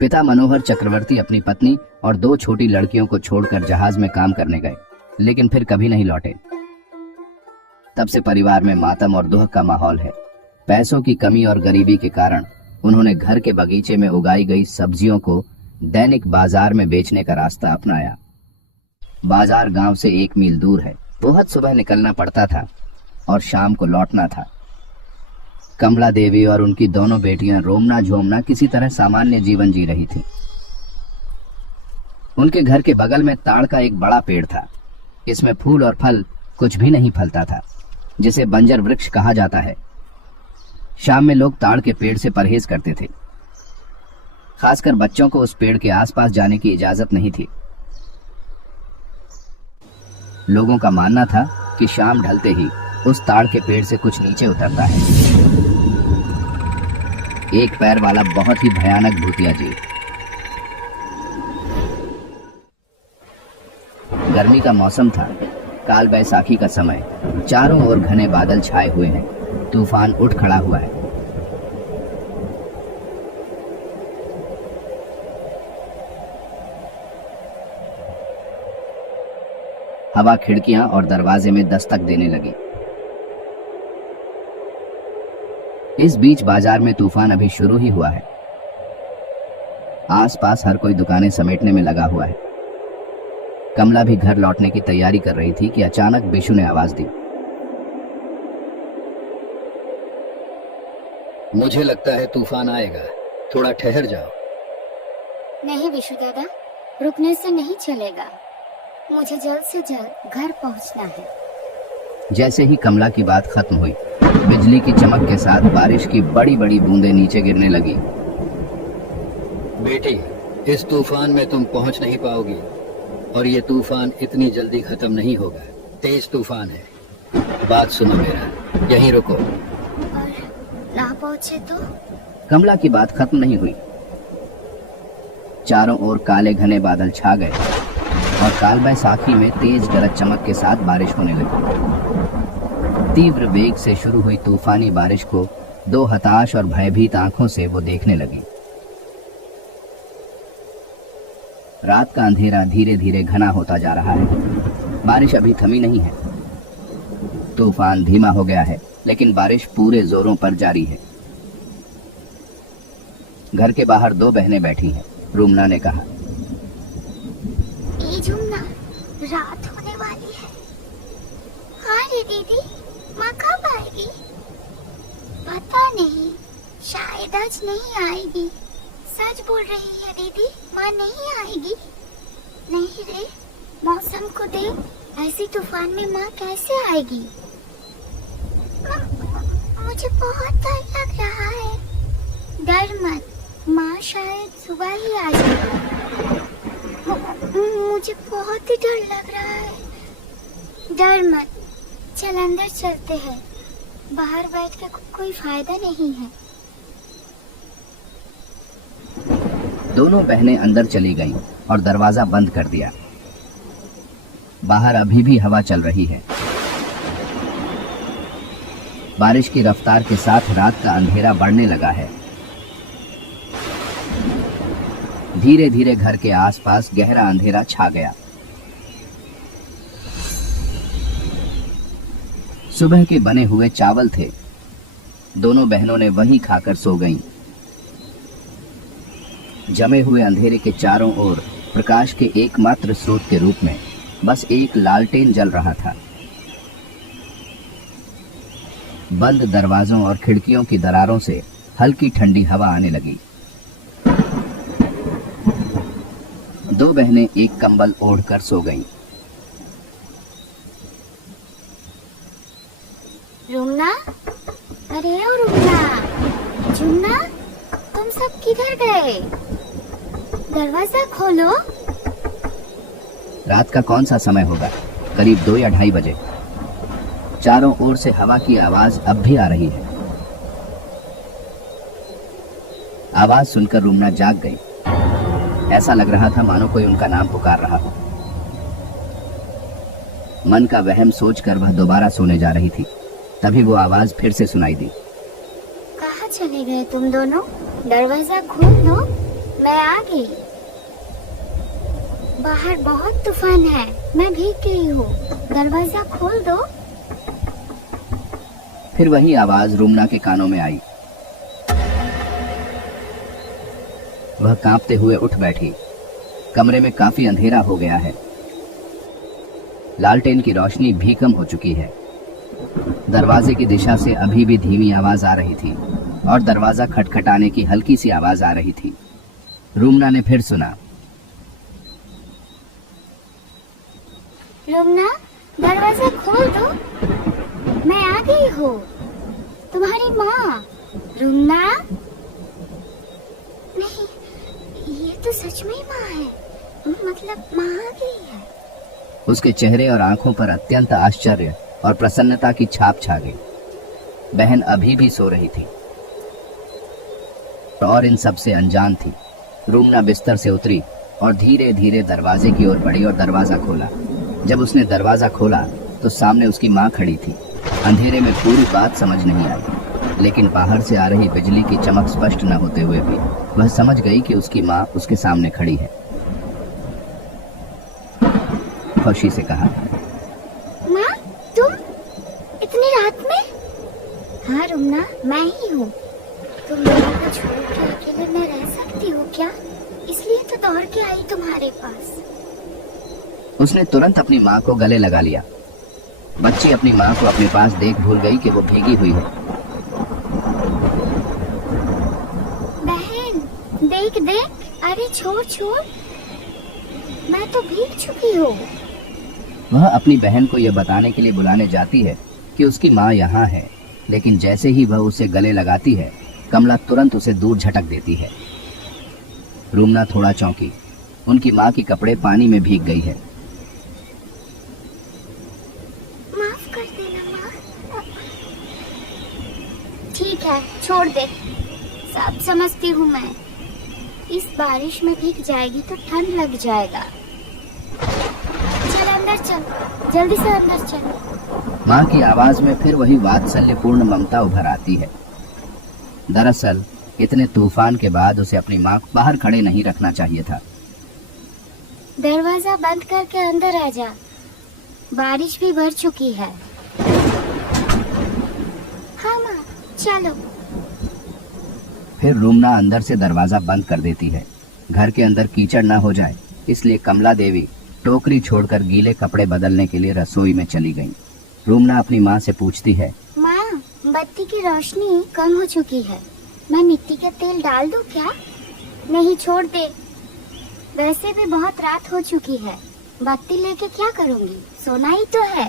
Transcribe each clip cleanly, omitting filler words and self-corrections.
पिता मनोहर चक्रवर्ती अपनी पत्नी और 2 छोटी लड़कियों को छोड़कर जहाज में काम करने गए, लेकिन फिर कभी नहीं लौटे। तब से परिवार में मातम और दुख का माहौल है। पैसों की कमी और गरीबी के कारण उन्होंने घर के बगीचे में उगाई गई सब्जियों को दैनिक बाजार में बेचने का रास्ता अपनाया। बाजार गांव से 1 मील दूर है। बहुत सुबह निकलना पड़ता था और शाम को लौटना था। कमला देवी और उनकी दोनों बेटियां रोमना झोमना किसी तरह सामान्य जीवन जी रही थी। उनके घर के बगल में ताड़ का एक बड़ा पेड़ था। इसमें फूल और फल कुछ भी नहीं फलता था, जिसे बंजर वृक्ष कहा जाता है। शाम में लोग ताड़ के पेड़ से परहेज करते थे। खासकर बच्चों को उस पेड़ के आसपास जाने की इजाजत नहीं थी। लोगों का मानना था कि शाम ढलते ही उस ताड़ के पेड़ से कुछ नीचे उतरता है, एक पैर वाला बहुत ही भयानक भूतिया जीव। गर्मी का मौसम था, काल बैसाखी का समय। चारों ओर घने बादल छाए हुए हैं, तूफान उठ खड़ा हुआ है। हवा खिड़कियां और दरवाजे में दस्तक देने लगी। इस बीच बाजार में तूफान अभी शुरू ही हुआ है। आसपास हर कोई दुकानें समेटने में लगा हुआ है। कमला भी घर लौटने की तैयारी कर रही थी कि अचानक बिशु ने आवाज दी। मुझे लगता है तूफान आएगा, थोड़ा ठहर जाओ। नहीं बिशु दादा, रुकने से नहीं चलेगा। मुझे जल्द से जल्द घर पहुंचना है। जैसे ही कमला की बात खत्म हुई, बिजली की चमक के साथ बारिश की बड़ी बड़ी बूंदें नीचे गिरने लगी। बेटी, इस तूफान में तुम पहुंच नहीं पाओगी और ये तूफान इतनी जल्दी खत्म नहीं होगा। तेज तूफान है। बात सुनो मेरा, यहीं रुको। और ना पहुंचे तो? कमला की बात खत्म नहीं हुई। चारों ओर काले घने बादल छा गए और काल बैसाखी में तेज गरज चमक के साथ बारिश होने लगी। तीव्र वेग से शुरू हुई तूफानी बारिश को 2 हताश और भयभीत आंखों से वो देखने लगी। रात का अंधेरा धीरे धीरे घना होता जा रहा है। बारिश अभी थमी नहीं है। तूफान धीमा हो गया है, लेकिन बारिश पूरे जोरों पर जारी है। घर के बाहर 2 बहनें बैठी हैं। रूमना ने कहा, जुमना, रात होने वाली है। हाँ रे दीदी, माँ कब आएगी? पता नहीं, शायद आज नहीं आएगी। सच बोल रही है दीदी, माँ नहीं आएगी। नहीं रे, मौसम को देख, ऐसी तूफान में माँ कैसे आएगी? मुझे बहुत डर लग रहा है। डर मत, माँ शायद सुबह ही आ जाएगी। मुझे बहुत ही डर लग रहा है। डर मत, चल अंदर चलते हैं। बाहर बैठ के कोई फायदा नहीं है। दोनों बहनें अंदर चली गईं और दरवाजा बंद कर दिया। बाहर अभी भी हवा चल रही है। बारिश की रफ्तार के साथ रात का अंधेरा बढ़ने लगा है। धीरे धीरे घर के आसपास गहरा अंधेरा छा गया। सुबह के बने हुए चावल थे। दोनों बहनों ने वही खाकर सो गईं। जमे हुए अंधेरे के चारों ओर प्रकाश के एकमात्र स्रोत के रूप में बस एक लालटेन जल रहा था। बंद दरवाजों और खिड़कियों की दरारों से हल्की ठंडी हवा आने लगी। 2 बहनें एक कंबल ओढ़कर सो गईं। रुमना, अरे ओ रुमना, जुमना, तुम सब किधर गए? दरवाजा खोलो। रात का कौन सा समय होगा? करीब 2 या 2:30 बजे। चारों ओर से हवा की आवाज अब भी आ रही है। आवाज सुनकर रुमना जाग गई। ऐसा लग रहा था मानो कोई उनका नाम पुकार रहा हो। मन का वहम सोचकर वह दोबारा सोने जा रही थी। तभी वो आवाज फिर से सुनाई दी। कहाँ चले गए तुम दोनों? दरवाजा खोल दो। मैं आ गई। बाहर बहुत तूफान है, मैं भीग गई हूँ, दरवाजा खोल दो। फिर वही आवाज रुमना के कानों में आई। वह कांपते हुए उठ बैठी। कमरे में काफी अंधेरा हो गया है। लालटेन की रोशनी भी कम हो चुकी है। दरवाजे की दिशा से अभी भी धीमी आवाज आ रही थी और दरवाजा खटखटाने की हल्की सी आवाज आ रही थी। रुमना ने फिर सुना। रुमना, दरवाजा खोल दो, मैं आ गई हूँ, तुम्हारी माँ। रुमना, नहीं, ये तो सच में माँ है, मतलब माँ आ गई है। उसके चेहरे और आंखों पर अत्यंत आश्चर्य और प्रसन्नता की छाप छा गई। बहन अभी भी सो रही थी और इन सब से अनजान थी। रुमना बिस्तर से उतरी और धीरे धीरे दरवाजे की ओर बढ़ी और दरवाजा खोला। जब उसने दरवाजा खोला तो सामने उसकी माँ खड़ी थी। अंधेरे में पूरी बात समझ नहीं आई, लेकिन बाहर से आ रही बिजली की चमक स्पष्ट न होते हुए भी वह समझ गई कि उसकी माँ उसके सामने खड़ी है। खुशी से कहा, माँ, तुम इतनी रात में? हाँ रुमना, मैं ही हूँ। तुम लोगों को छोड़ के अकेले मैं रह सकती हूँ क्या? इसलिए तो दौड़ के आई तुम्हारे पास। उसने तुरंत अपनी माँ को गले लगा लिया। बच्ची अपनी माँ को अपने पास देख भूल गई कि वो भीगी हुई है। बहन, देख देख, अरे छोड़ छोड़, मैं तो भीग चुकी हूँ। वह अपनी बहन को यह बताने के लिए बुलाने जाती है कि उसकी माँ यहाँ है, लेकिन जैसे ही वह उसे गले लगाती है, कमला तुरंत उसे दूर झटक देती है। रुमना थोड़ा चौंकी। उनकी माँ की कपड़े पानी में भीग गई है। माफ कर देना माँ। ठीक है, छोड़ दे, सब समझती हूँ मैं। इस बारिश में भीग जाएगी तो ठंड लग जाएगा। चल अंदर चल, जल्दी से अंदर चल। माँ की आवाज में फिर वही वात्सल्यपूर्ण ममता उभर आती है। दरअसल इतने तूफान के बाद उसे अपनी माँ को बाहर खड़े नहीं रखना चाहिए था। दरवाजा बंद करके अंदर आ जा, बारिश भी बढ़ चुकी है। हाँ माँ, चलो। फिर रुमना अंदर से दरवाजा बंद कर देती है। घर के अंदर कीचड़ न हो जाए, इसलिए कमला देवी टोकरी छोड़कर गीले कपड़े बदलने के लिए रसोई में चली गईं। रुमना अपनी माँ से पूछती है, माँ, बत्ती की रोशनी कम हो चुकी है, मैं मिट्टी का तेल डाल दूं क्या? नहीं, छोड़ दे, वैसे भी बहुत रात हो चुकी है, बत्ती लेके क्या करूंगी, सोना ही तो है।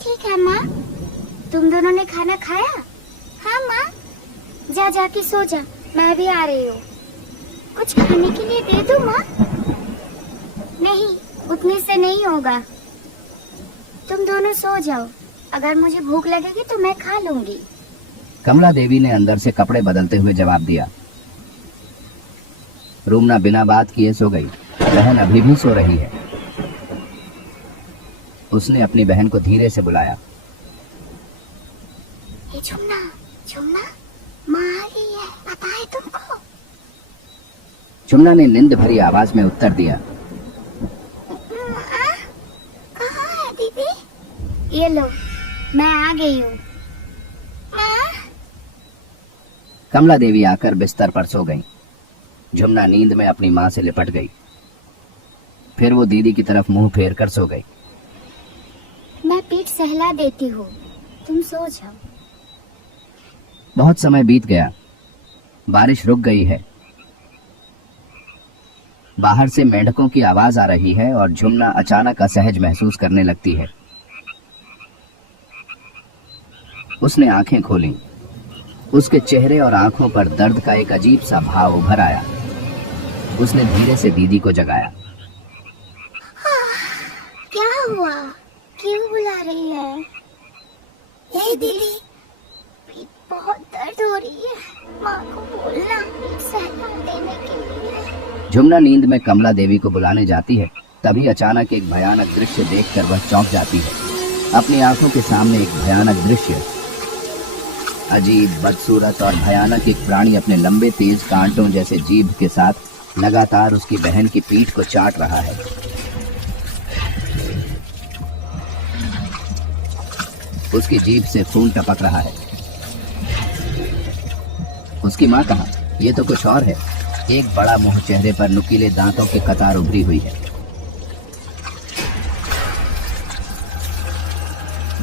ठीक है माँ। तुम दोनों ने खाना खाया? हाँ माँ। जा जाके सो जा, मैं भी आ रही हूँ। कुछ खाने के लिए दे दो माँ? नहीं, उतने से नहीं होगा, तुम दोनों सो जाओ, अगर मुझे भूख लगेगी तो मैं खा लूंगी। कमला देवी ने अंदर से कपड़े बदलते हुए जवाब दिया। रुमना बिना बात किए सो गई। बहन अभी भी सो रही है। उसने अपनी बहन को धीरे से बुलाया। ये झुमना, झुमना, माँ आ गई है, पता है तुमको? झुमना ने नींद भरी आवाज में उत्तर दिया। कहाँ है दीदी? ये लो, मैं आ गई हूँ। माँ? कमला देवी आकर बिस्तर पर सो गई। झुमना नींद में अपनी माँ से लिपट गई। फिर वो दीदी की तरफ मुंह फेर कर सो गई। मैं पीठ सहला देती हूँ, तुम सो जाओ। बहुत समय बीत गया। बारिश रुक गई है। बाहर से मेंढकों की आवाज आ रही है और झुमना अचानक असहज महसूस करने लगती है। उसने आंखें खोली। उसके चेहरे और आंखों पर दर्द का एक अजीब सा भाव उभर आया। उसने धीरे से दीदी को जगाया। क्या हुआ? क्यों बुला रही है? ये दीदी, पीठ बहुत दर्द हो रही है, माँ को बोलना सहला देने के लिए। झुमना नींद में कमला देवी को बुलाने जाती है, तभी अचानक एक भयानक दृश्य देखकर वह चौंक जाती है। अपनी आंखों के सामने एक भयानक दृश्य अजीब, बदसूरत और भयानक एक प्राणी अपने लंबे तेज कांटों जैसे जीभ के साथ लगातार उसकी बहन की पीठ को चाट रहा है। उसकी जीभ से खून टपक रहा है। उसकी माँ कहाँ? ये तो कुछ और है। एक बड़ा मुंह, चेहरे पर नुकीले दांतों की कतार उभरी हुई है।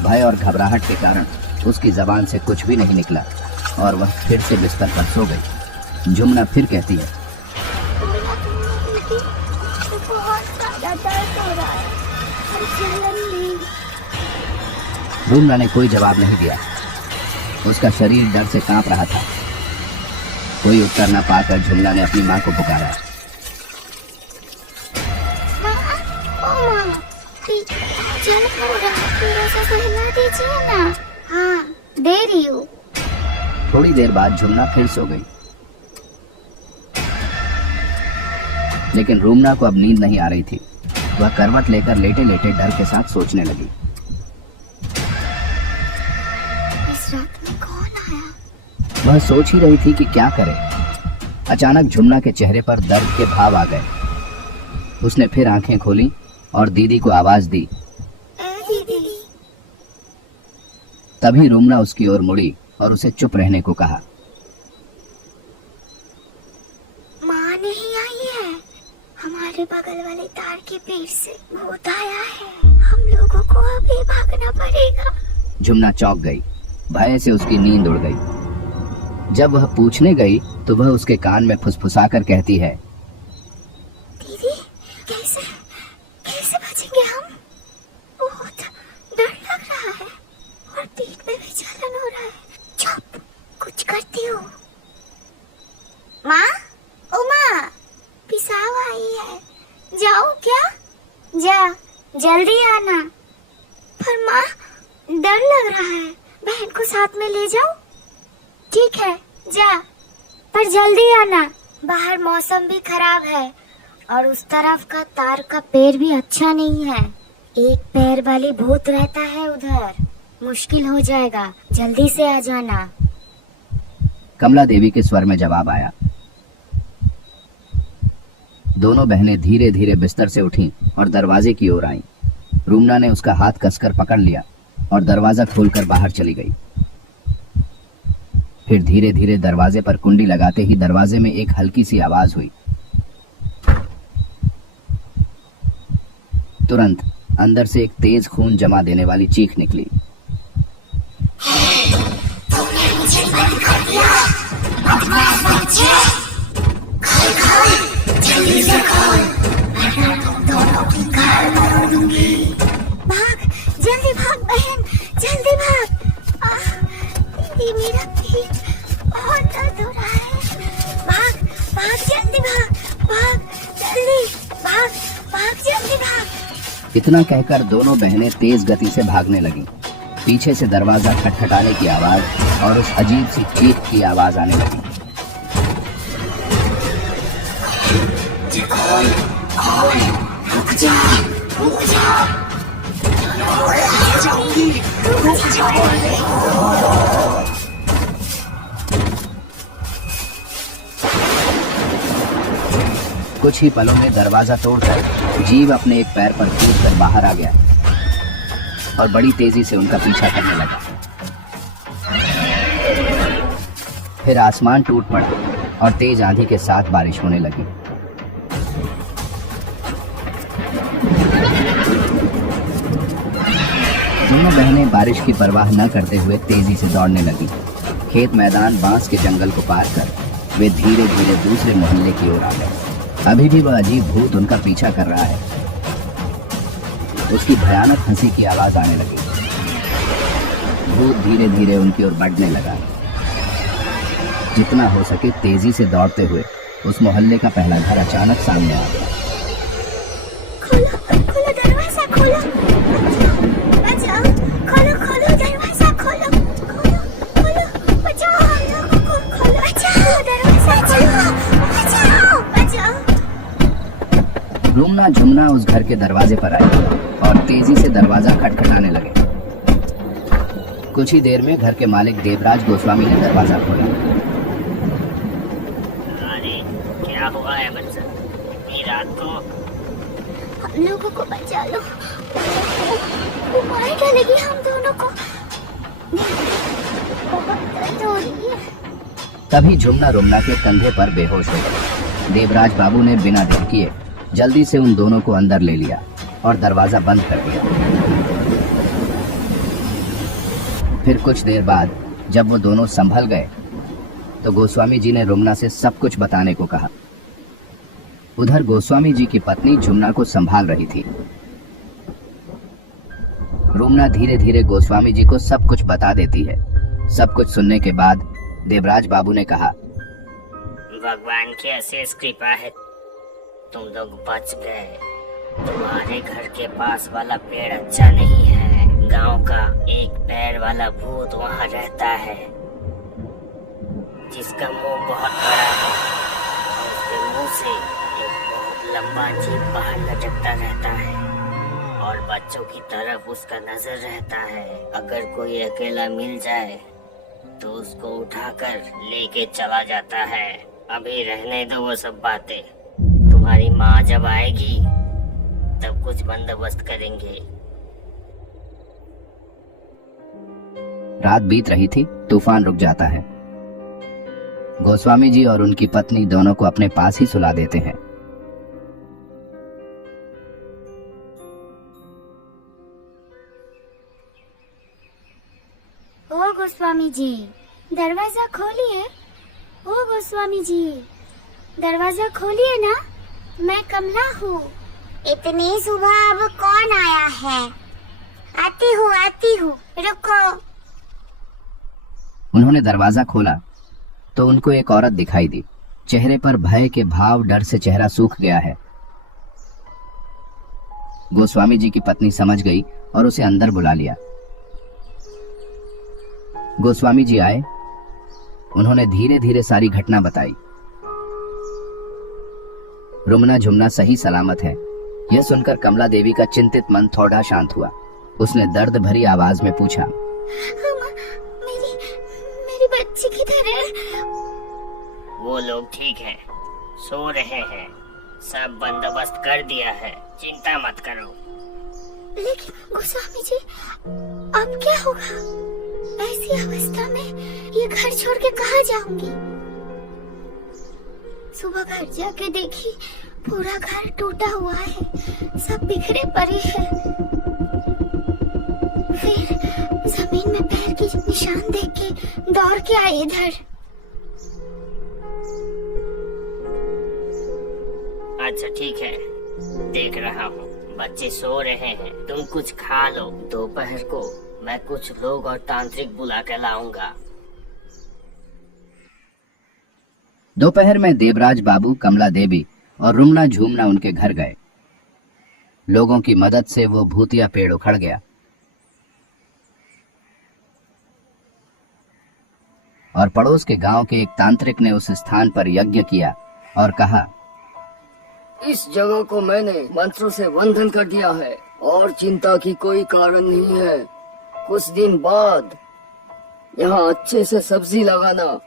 भय और घबराहट के कारण उसकी जबान से कुछ भी नहीं निकला और वह फिर से बिस्तर पर सो गई। जुम्ना फिर कहती है, जुम्ना ने कोई जवाब नहीं दिया। उसका शरीर डर से कांप रहा था। कोई उत्तर न पाकर जुम्ना ने अपनी माँ को पुकारा। जल हो रहा है, थोड़ा सा सहला दीजिए ना। हाँ, दे रही हूँ। थोड़ी देर बाद जुम्ना फिर सो गई, लेकिन रूमना को अब नींद नहीं आ रही थी। वह करवट लेकर लेटे लेटे डर के साथ सोचने लगी। इस रात में कौन आया? वह सोच ही रही थी कि क्या करे। अचानक जुम्ना के चेहरे पर दर्द के भाव आ गए। उसने फिर आंखें खोली और दीदी को आवाज दी। दीदी। तभी रूमना उसकी ओर मुड़ी और उसे चुप रहने को कहा। माँ नहीं आई है। हमारे बगल वाले तार के पेड़ से भूत आया है। हम लोगों को अभी भागना पड़ेगा। जुम्ना चौंक गई। भय से उसकी नींद उड़ गई। जब वह पूछने गई तो वह उसके कान में फुसफुसाकर कहती है, दीदी, कैसे कैसे बचेंगे हम? बहुत डर लग रहा है और पीठ में भी जलन हो रहा है। चुप, कुछ करती हूँ। माँ, ओ माँ, पिसाव आई है। जाओ क्या? जा, जल्दी आना। पर माँ, डर लग रहा है। बहन को साथ में ले जाओ। ठीक है, जा, पर जल्दी आना। बाहर मौसम भी खराब है और उस तरफ का तार का पेड़ भी अच्छा नहीं है। एक पैर वाली भूत रहता है उधर। मुश्किल हो जाएगा, जल्दी से आ जाना। कमला देवी के स्वर में जवाब आया। दोनों बहनें धीरे धीरे बिस्तर से उठीं और दरवाजे की ओर आईं। रूमना ने उसका हाथ कसकर पकड़ लिया और दरवाजा खोलकर बाहर चली गई। फिर धीरे धीरे दरवाजे पर कुंडी लगाते ही दरवाजे में एक हल्की सी आवाज हुई। तुरंत अंदर से एक तेज खून जमा देने वाली चीख निकली। तुमने मुझे बंद कर दिया। बदमाश बच्चे, खोल खोल, जल्दी से खोल, वरना तुम दोनों की गाल मरोड़ दूंगी। भाग, जल्दी भाग बहन, जल्दी भाग। दीदी, मेरा पीठ बहुत दर्द हो रहा है। भाग, भाग, जल्दी भाग, भाग, जल्दी भाग, भाग, जल्दी भाग। इतना कहकर दोनों बहनें तेज गति से भागने लगीं। पीछे से दरवाजा खटखटाने की आवाज और उस अजीब सी चीख की आवाज आने लगी। रुक जा, रुक जा। कुछ ही पलों में दरवाजा तोड़कर जीव अपने एक पैर पर कूदकर बाहर आ गया और बड़ी तेजी से उनका पीछा करने लगा। फिर आसमान टूट पड़ा और तेज आंधी के साथ बारिश होने लगी। दोनों बहनें बारिश की परवाह न करते हुए तेजी से दौड़ने लगी। खेत, मैदान, बांस के जंगल को पार कर वे धीरे धीरे दूसरे मोहल्ले की ओर आ गए। अभी भी वह अजीब भूत उनका पीछा कर रहा है। उसकी भयानक हंसी की आवाज आने लगी। भूत धीरे धीरे उनकी ओर बढ़ने लगा। जितना हो सके तेजी से दौड़ते हुए उस मोहल्ले का पहला घर अचानक सामने आ गया। खोलो, खोलो दरवाजा, खोलो, बचाओ, खोलो, खोलो दरवाजा, खोलो, खोलो, खोलो, बचाओ हम लोगों को, खोलो, बचाओ दरवाजा, खोलो, बचाओ, बचाओ। रूमना जुम्ना उस घर के दरवाजे पर आई और तेजी से दरवाजा खटखटाने लगे। कुछ ही देर में घर के मालिक देवराज गोस्वामी ने दरवाजा खोला। अरे क्या हुआ है बच्चा, इतनी रात को? हम लोगों को बचा लो, वो मार डालेगी हम दोनों को। बहुत दर्द हो रही है। तभी झुमना रुमना के कंधे पर बेहोश हो गए। देवराज बाबू ने बिना देर किए जल्दी से उन दोनों को अंदर ले लिया और दरवाजा बंद कर दिया। फिर कुछ देर बाद जब वो दोनों संभल गए तो गोस्वामी जी ने रुमना से सब कुछ बताने को कहा। उधर गोस्वामी जी की पत्नी झुमना को संभाल रही थी। रुमना धीरे धीरे गोस्वामी जी को सब कुछ बता देती है। सब कुछ सुनने के बाद देवराज बाबू ने कहा, भगवान की अशेष कृपा है, तुम लोग बच गए। तुम्हारे घर के पास वाला पेड़ अच्छा नहीं है। गांव का एक पैर वाला भूत वहाँ रहता है, जिसका मुंह बहुत बड़ा है और उसके मुंह से एक बहुत लंबा जीभ बाहर लटकता रहता है और बच्चों की तरफ उसका नजर रहता है। अगर कोई अकेला मिल जाए तो उसको उठाकर लेके चला जाता है। अभी रहने दो वो सब बातें, तुम्हारी माँ जब आएगी तब कुछ बंदोबस्त करेंगे। रात बीत रही थी, तूफान रुक जाता है। गोस्वामी जी और उनकी पत्नी दोनों को अपने पास ही सुला देते हैं। ओ गोस्वामी जी, दरवाजा खोलिए। ओ गोस्वामी जी, दरवाजा खोलिए ना, मैं कमला हूँ। इतनी सुबह अब कौन आया है? आती हूँ, रुको। उन्होंने दरवाजा खोला तो उनको एक औरत दिखाई दी। चेहरे पर भय के भाव, डर से चेहरा सूख गया है। गोस्वामी जी की पत्नी समझ गई और उसे अंदर बुला लिया। गोस्वामी जी आए, उन्होंने धीरे धीरे सारी घटना बताई। रुमना झुमना सही सलामत है, यह सुनकर कमला देवी का चिंतित मन थोड़ा शांत हुआ। उसने दर्द भरी आवाज में पूछा, मेरी बच्ची किधर है? वो लोग ठीक हैं, सो रहे हैं, सब बंदोबस्त कर दिया है, चिंता मत करो। लेकिन गोस्वामी जी, अब क्या होगा? ऐसी अवस्था में ये घर छोड़ के कहाँ जाऊंगी? सुबह घर जाके देखी, पूरा घर टूटा हुआ है, सब बिखरे पड़े हैं। फिर जमीन में पैर के निशान देख के दौड़ के आई इधर। अच्छा ठीक है, देख रहा हूँ बच्चे सो रहे हैं, तुम कुछ खा लो। दोपहर को मैं कुछ लोग और तांत्रिक बुला के लाऊंगा। दोपहर में देवराज बाबू, कमला देवी और रुमना झूमना उनके घर गए। लोगों की मदद से वो भूतिया पेड़ उखड़ गया और पड़ोस के गांव के एक तांत्रिक ने उस स्थान पर यज्ञ किया और कहा, इस जगह को मैंने मंत्रों से बंधन कर दिया है और चिंता की कोई कारण नहीं है। कुछ दिन बाद यहाँ अच्छे से सब्जी लगाना।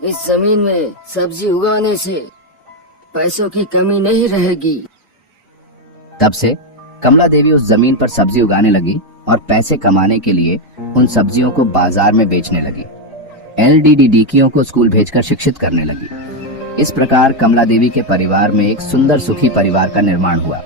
इस जमीन में सब्जी उगाने से पैसों की कमी नहीं रहेगी। तब से कमला देवी उस जमीन पर सब्जी उगाने लगी और पैसे कमाने के लिए उन सब्जियों को बाजार में बेचने लगी। एलडीडीडीकियों को स्कूल भेजकर शिक्षित करने लगी। इस प्रकार कमला देवी के परिवार में एक सुंदर सुखी परिवार का निर्माण हुआ।